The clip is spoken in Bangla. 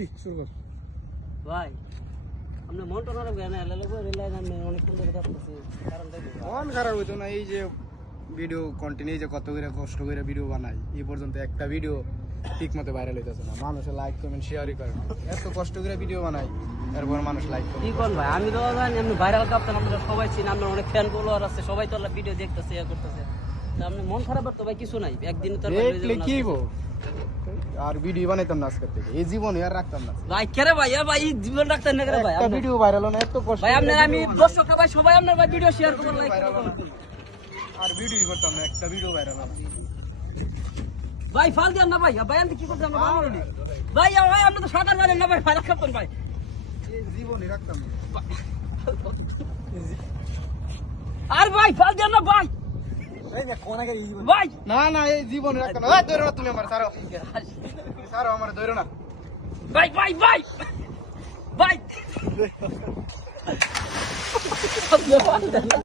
তুই শুরু কর ভাই আপনি মনটা খারাপ কেন অনেক সুন্দর দেখতেছি কারণটা কি? মন খারাপ হইতো না, এই যে ভিডিও কন্টিনিউ যে কত করে কষ্ট করে ভিডিও বানাই, এই পর্যন্ত একটা ভিডিও ঠিক মতো ভাইরাল হইতেছে না, মানুষের লাইক কমেন্ট শেয়ারই করে না। এত কষ্ট করে ভিডিও বানাই এরপর মানুষ লাইক করে। কি কোন ভাই, আমি তো জানি আপনি ভাইরাল কাপতেন, আপনারা সবাই চিনি, আপনার অনেক ফ্যান ফলোয়ার আছে, সবাই তো ভিডিও দেখতেছে, ইয়া করতেছে। তা আপনি মন খারাপ তো ভাই কিছু নাই, একদিন তো দেখলে কি হইবো, আর ভিডিও বানাইতাম না আজকের থেকে, এই জীবন আর রাখতাম না ভাই। কেরে ভাই, ভাই জীবন রাখতেন না কেরে ভাই? একটা ভিডিও ভাইরাল না, এত কষ্ট ভাই আপনার আমি দর্শকরা ভাই সবাই আপনার ভাই ভিডিও শেয়ার করবো, লাইক করবো। আর ভিডিও করতাম না, একটা ভিডিও ভাইরাল না ভাই ফাল দেন না ভাই, ভাই আমি কি করতে আমরা ভাই, ভাই আপনি তো সাঁতার মারেন না ভাই, ভাইরাল কাপতেন ভাই, এই জীবনই রাখতাম না। আর ভাই ফাল দেন না ভাই, ভাই না না, এই জীবন রাখতাম না। ধরো না তুমি আমার, ছাড়ো ছাড়ো আমার, ধরো না ভাই ভাই ভাই ভাই